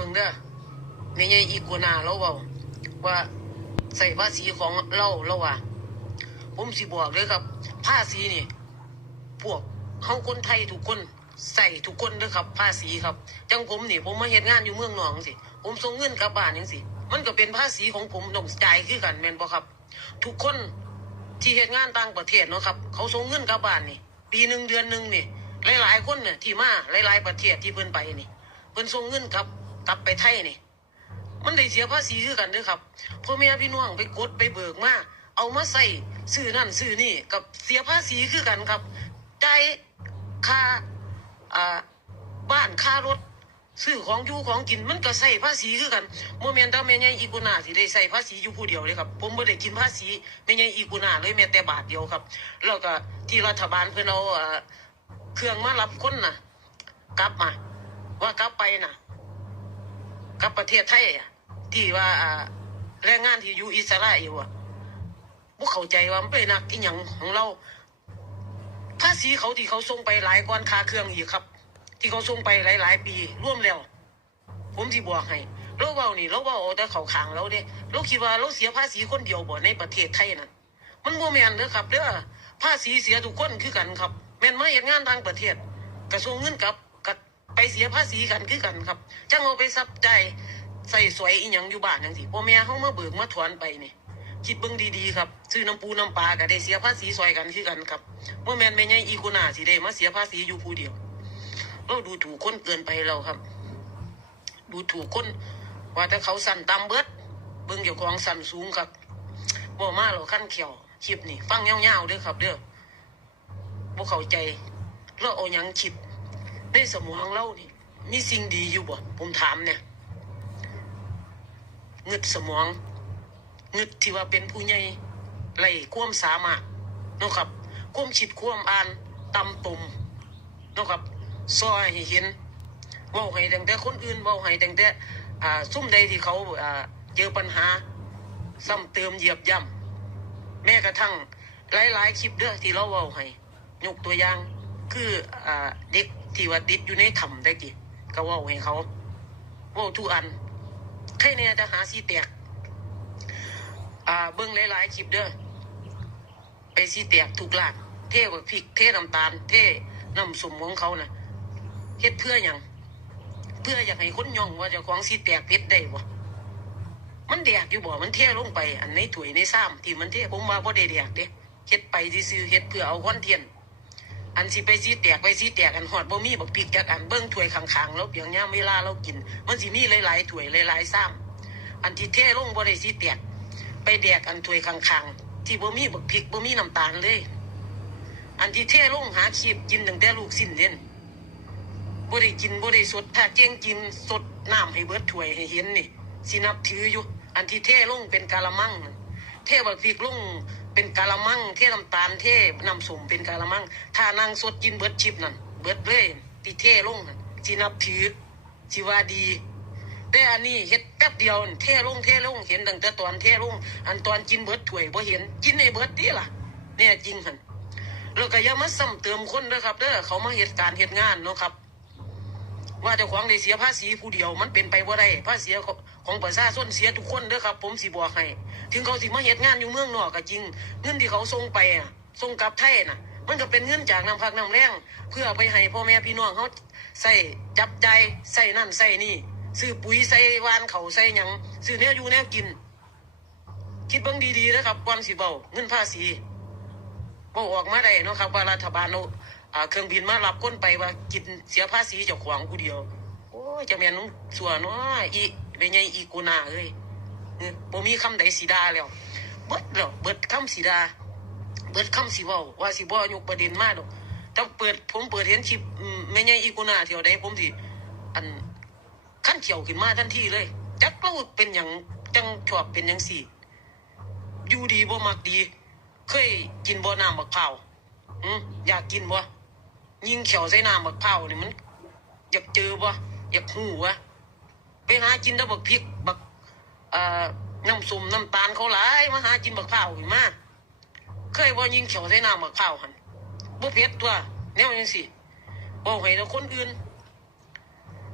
บิ่งเด้อในไงอีกัวนาเราเว้าว่าใส่ภาษีของเราเราว่าผมสิบอกเลยครับภาษีนี่ พวกเฮาคนไทยทุกคนใส่ทุกคนเด้อครับ ภาษีครับ จังผมนี่ผมมาเฮ็ดงานอยู่เมืองนอกสิ ผมส่งเงินกลับบ้านจังสิ มันก็เป็นภาษีของผมต้องจ่ายคือกันแม่นบ่ครับ ทุกคนที่เฮ็ดงานต่างประเทศเนาะครับ เขาส่งเงินกลับบ้านนี่ ปีหนึ่งเดือนหนึ่งนี่ หลายๆคนเนี่ยที่มาหลายๆประเทศที่เพิ่นไปนี่ เพิ่นส่งเงินกลับ กลับไปไทยนี่ มันได้เสียภาษีคือกันเด้อครับพ่อแม่พี่น้องไปกดไปเบิกมาเอามาใส่ซื้อนั่นซื้อนี่กับเสียภาษีคือกันครับจ่ายค่าอ่าบ้านค่ารถซื้อของอยู่ของกินมันก็ใส่ภาษีคือกันโมเมนต์ต่แม่ใหญ่อีกุนาสิได้ใส่ภาษีอยู่ผู้เดียวเลยครับผมบ่ได้กินภาษีแม่ใหญ่อีกุนาเลยแม้แต่บาทเดียวครับ แล้วก็ที่รัฐบาลเพิ่อนเอาอ่าเครื่องมารับคนน่ะ กลับมาว่ากลับไปน่ะ กับประเทศไทยอะที่ว่าแรงงานที่อยู่อิสราเอลอะพวกเข้าใจว่ามันเป็นนักอีหยังของเราภาษีเขาที่เขาส่งไปหลายก้อนคาเครื่องอีกครับ ที่เขาส่งไปหลาย ๆ ปีร่วมแล้ว ผมที่บอกให้เราเบานี่เราเบาเอาแต่เขาขางเราเด้เราคิดว่าเราเสียภาษีคนเดียวบ่ในประเทศไทยนั่นมันบ่แมนเด้อครับเด้อภาษีเสียทุกคนคือกันครับ แม่นมาเฮ็ดงานต่างประเทศกระทรวงเงินกับ ไปเสียภาษีกันคือกันครับจังเอาไปซับใจใส่สวยอีหยังอยู่บ้านจังซี่พ่อแม่เฮามาเบิกมาถอนไปนี่คิดเบิ่งดีๆครับซื้อน้ำปูน้ำปลาก็ได้เสียภาษีซอยกันคือกันครับบ่อแม่นแม่ใหญ่อีกุน่าสิได้มาเสียภาษีอยู่ผู้เดียว เราดูถูกคนเกินไปเราครับ ดูถูกคนว่าแต่เขาสั่นตามเบิดเบิ่งเกี่ยวของสั่นสูงครับบ่มาเราขั้นเขียวคลิปนี่ฟังเงี้ยวๆเด้อครับ เด้อบ่เข้าใจเราเอายังคิด ในสมองเรานี่ มีสิ่งดีอยู่บ่ผมถามเนี่ยเงึดสมองเงึดที่ว่าเป็นผู้ใหญ่ไล่ควมสามารถนะครับควมคิดควมอ่านตำตุ่มนะครับซอยให้เห็นว่าให้ตั้งแต่คนอื่นว่าให้ตั้งแต่อ่าซุ่มใดที่เขาอ่าเจอปัญหาซ้ำเติมเหยียบย่ำแม้กระทั่งหลายๆคลิปเด้อที่เราเว้าให้ยกตัวอย่างคืออ่าเด็ก ที่ว่าติดอยู่ในถ้ำได้กี่ก็ว้าให้เขาว้าทุกอันใครเนี่ยจะหาสีแตกอ่าเบิ่งหลายๆคลิปเด้อไปสีแตกทุกลานเทบักพริกเทน้ำตาล เทน้ำสมของเขาน่ะเฮ็ดเพื่ออย่างเพื่ออยากให้คนย่องว่าจ้าของสีแตกเพชรได้บ่มันแดกอยู่บ่มันเทลงไป อันในถ้วยในซ้ำที่มันเทผมว่าบ่ได้แดกเด้เฮ็ดไปซื่อเฮ็ดเพื่อเอาคอนเทนต์ อันสิไปสีแตกไปสีแตกอันหอดบ่มีบักพริกจักอันเบิ่งถ้วยข้างๆแล้วเพียงยามเวลาเรากิน มันสิมีหลายๆถ้วยหลายๆซ้ำอันที่เท่ลงบ่ได้สีแตกไปแดกอันถ้วยข้างๆที่บ่มีบักพริกบ่มีน้ำตาลเลย อันที่เท่ลงหาขีบกินตั้งแต่ลูกสิ้นเด่นบ่ได้กินบ่ได้สดถ้าเจียงกินสดน้ำให้เบิดถ้วยให้เห็นนี่สินับถืออยู่อันที่เท่ลงเป็นกะละมังนั่น เทบักพริกลุงเป็นกะละมังเทน้ำตาลเทน้ำสมเป็นกะละมังถ้านางสดกินเบิดชิบนั่นเบิดเลยที่เทลงนั่นสินับถือสิว่าดีแต่อันนี้เฮ็ดแป๊บเดียวเทลงเทลงเห็นตั้งแต่ตอนเทลงอันตอนกินเบิดถ้วยบ่เห็นกินในเบิดดีล่ะเนี่ยจริงหันแล้วก็อย่ามาซ้ำเติมคนเด้อครับเด้อเขามาเฮ็ดการณ์เฮ็ดงานเนาะครับ ว่าเจ้าของได้เสียภาษีผู้เดียวมันเป็นไปบ่าได้ภาษีของของประชาชนเสียทุกคนเด้อครับ ผมสิบอกให้ถึงเขาสิมาเฮ็ดงานอยู่เมืองนอกก็จริง เงินที่เขาส่งไปอะส่งกลับไทยน่ะ มันก็เป็นเงินจากน้ำพักน้ำแรงเพื่อไปให้พ่อแม่พี่น้องเขาใส่จับใจใส่นั่นใส่นี่ซื้อปุ๋ยใส่วานเขาใส่หยังซื้อแนวอยู่แนวกิน คิดเบิ่งดีๆนะครับก่อนสิเบาเงินภาษีบาออกมาได้นะครับว่ารัฐบาลเอาอ่า เครื่องบินมารับคนไปว่ากินเสียภาษีเจ้าของผู้เดียว โอ้ยจะแม่นนุ่งสัวเนาะอีเป็นไงอีกูนาเอ้ยบ่มีคำใดสีดาแล้ว เบิดแล้วเบิดคำสีดา เบิดคำสิเว้าว่าสิบ่ยกประเด็นมาดอกแต่เปิดผมเปิดเห็นคลิปอืมแม่ใหญ่อีกูนาเที่ยวใดผมสิอันขั้นเขียวขึ้นมาทันทีเลยจักเราเป็นอย่างจังชอบเป็นอย่างสี่อยู่ดีบ่มักดี เคยกินบ่อน้ำมะพร้าวอืมอยากกินบ่ ยิงเขียวใส่น้ำมะพร้าวนี่มัน อยากเจอบ่อยากหูวะไปหากินแล้วบักพริกบักเอ่อน้ำส้มน้ำตาลเขาหลายมาหากินบักพร้าวขึ้นมากเคยบ่ายิงเขียวใส่น้ำมะพร้าหันบ่เผ็ดตัวแนวจังซี่บ่ให้แล้วคนอื่น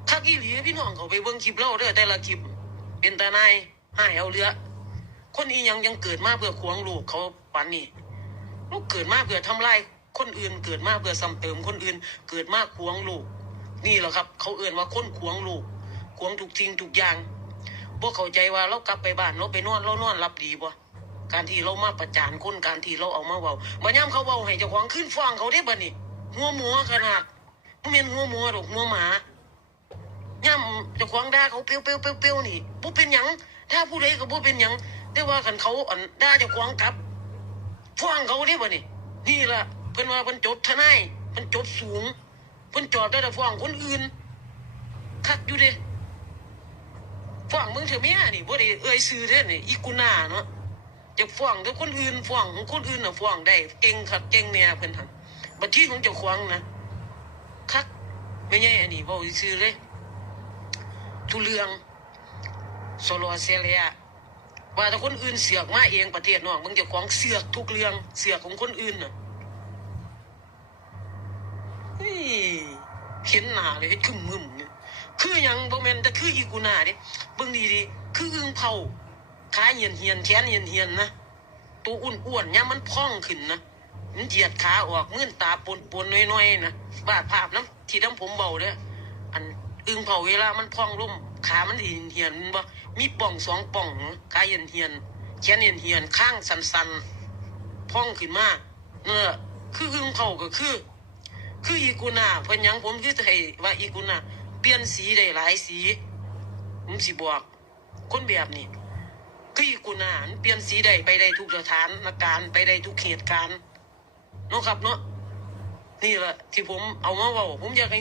คักอีหลีพี่น้องเขาไปเบิ่งคลิปเราเด้อแต่ละคลิปเป็นตาหนายหายเอาเรือคนอียังยังเกิดมาเพื่อขวางลูกเขาปันนี่ลูกเกิดมาเพื่อทำลาย คนอื่นเกิดมาเพื่อซ้ำเติมคนอื่นเกิดมาขวงลูก นี่แหละครับ เขาเอื่นว่าคนขวงลูกขวงทุกสิ่งทุกอย่างพวกเข้าใจว่าเรากลับไปบ้านเราไปนอนเรานอนรับดีบ่การที่เรามาประจานคนการที่เราเอามาเว้าบัดยามเขาเว้าให้เจ้าของขึ้นฟ้องเขาได้บัดนี้หัวหมูขนาดบ่แม่นหัวหมูดอกหัวหมาย่ำเจ้าของด่าเขาเปี้ยวเปี้ยวเปี้ยวเปี้ยวนี่บ่เป็นหยังถ้าผู้ใดก็บ่เป็นหยังแต่ว่าคันเขาอันด่าเจ้าของกลับฟ้องเขาได้บัดนี้นี่ล่ะ เพิ่นว่าเพิ่นจบทนายเพิ่นจบสูงเพิ่นจอบได้แต่ฟ้องคนอื่นคักอยู่เด้ฟ้องมึงเถอะเมียนี่บ่ได้เอ่ยชื่อเด้นี่อีกุนาเนาะจะฟ้องแต่คนอื่นฟ้องของคนอื่นน่ะฟ้องได้เก่งคักเก่งแน่เพิ่นหั่นบัดที่ของเจ้าของนะคักไม่ใช่อันนี้เว้าซื่อเลยทุเรื่องโซโลเซเลียว่าแต่คนอื่นเสือกมาเองประเทศนองมึงเจ้าของเสือกทุกเรื่องเสือกของคนอื่นน่ะ เฮ้ยเห็นหนาเลยเฮ็ดคึมมึมเนี่ยคือยังบ่แม่นแต่คืออีกูนาเด้เบิ่งดีดีคืออึงเผาขาเหียนเหียนแขนเหียนเหียนนะตัวอ้วนๆยามมันพองขึ้นนะมันเหยียดขาออกมื่นตาปนๆน้อยๆนะวาดภาพน้ำที่น้ำผมเบาเด้ออันอึงเผาเวลามันพองลงขามันเหียนเหียนบ่มีป่องสองป่องขาเหียนเหียนแขนเหียนเหียนข้างสันๆพองขึ้นมาเออคืออึงเผาก็คือ คืออีกุนาเพิ่นยังผมคือให้ว่าอีกุนาเปลี่ยนสีได้หลายสีผมสิบอกคนแบบนี้คืออีกุนาเปลี่ยนสีได้ไปได้ทุกสถานการณ์ไปได้ทุกเหตุการณ์เนาะครับเนาะนี่แหละที่ผมเอามาเว้าผมอยากให้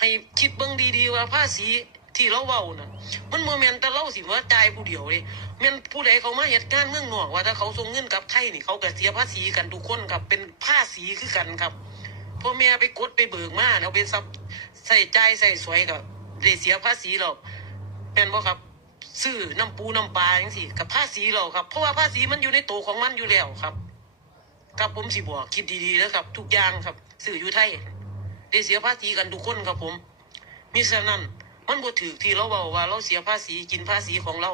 ให้คิดเบิ่งดีๆว่าภาษีที่เราเว้าน่ะมันบ่แม่นแต่เราสิว่าจ่ายผู้เดียวเด้แม่นผู้ใดเขามาเฮ็ดงานเมืองนอกว่าถ้าเขาส่งเงินกลับไทยนี่เขาก็เสียภาษีกันทุกคนครับเป็นภาษีคือกันครับ พ่อแม่ไปกดไปเบิกมาเอาไปซับใส่ใจใส่สวยก็ได้เสียภาษีเราแม่นบ่ครับซื้อน้ำปูน้ำปลาจังซี่กับภาษีเราครับ เพราะว่าภาษีมันอยู่ในตัวของมันอยู่แล้วครับครับผมสิบอกคิดดีๆนะครับ ทุกอย่างครับซื้ออยู่ไทยได้เสียภาษีกันทุกคนครับผมมิฉะนั้นมันบ่ถือที่เราเว้าว่า เราเสียภาษีกินภาษีของเรา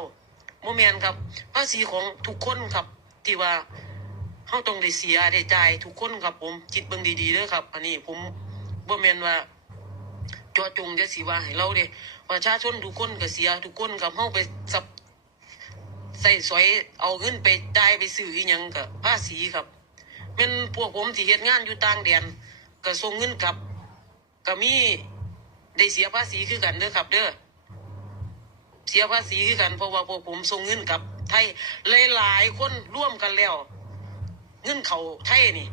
โมแมนครับ ภาษีของทุกคนครับที่ว่า เขาต้องได้เสียได้จ่ายทุกคนครับผมคิดเบิ่งดีๆเด้อครับ อันนี้ผมบ่แม่นว่าจอจงจะสิว่าให้เราเด้ประชาชนทุกคนก็เสียทุกคนกับเฮาไปสับใส่สวยเอาเงินไปจ่ายไปซื้ออีหยังก็ภาษีครับแม่นพวกผมที่เฮ็ดงานอยู่ต่างแดนก็ส่งเงินกลับก็มีได้เสียภาษีคือกันเด้อครับ เด้อเสียภาษีคือกันเพราะว่าพวกผมส่งเงินกลับไทยหลายๆคนร่วมกันแล้ว เงินเขาไทยนี่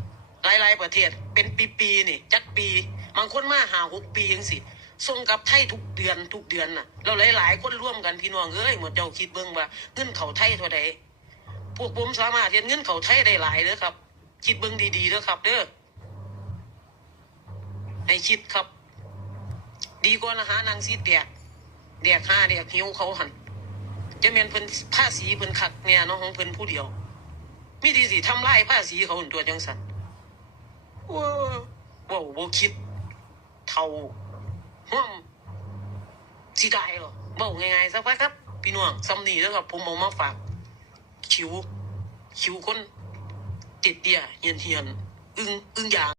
หลายๆประเทศเป็นปีๆนี่จักปีบางคนมาหาหกปียังสิส่งกับไทยทุกเดือนทุกเดือนน่ะเราหลายๆ คนร่วมกันพี่น้องเอ้ยหมดเจ้าคิดเบิ่งว่าเงินเขาไทยเท่าใดพวกผมสามารถเห็นเงินเขาไทยได้หลายเด้อครับ คิดเบิ่งดีๆเด้อครับ เด้อให้คิดครับ ดีกว่านะหานางซีแดกแดกห้าแดกหิวเขาหันจะเมนเพิ่นภาษีเพิ่นคักเนี่ยเนาะของเพิ่นผู้เดียว มีดีสิทำลายภาษีเขาหั่นตัวจังสันว้าวว้าวบ่คิด เท่าห้อมสิได้เหรอบอกง่ายๆสักพักครับ พี่น้องซ้ำนี่แล้วครับผมเอามาฝาก คิว คิวคนติดเตียเหียนเหียนๆอึ้งอึ้งยาง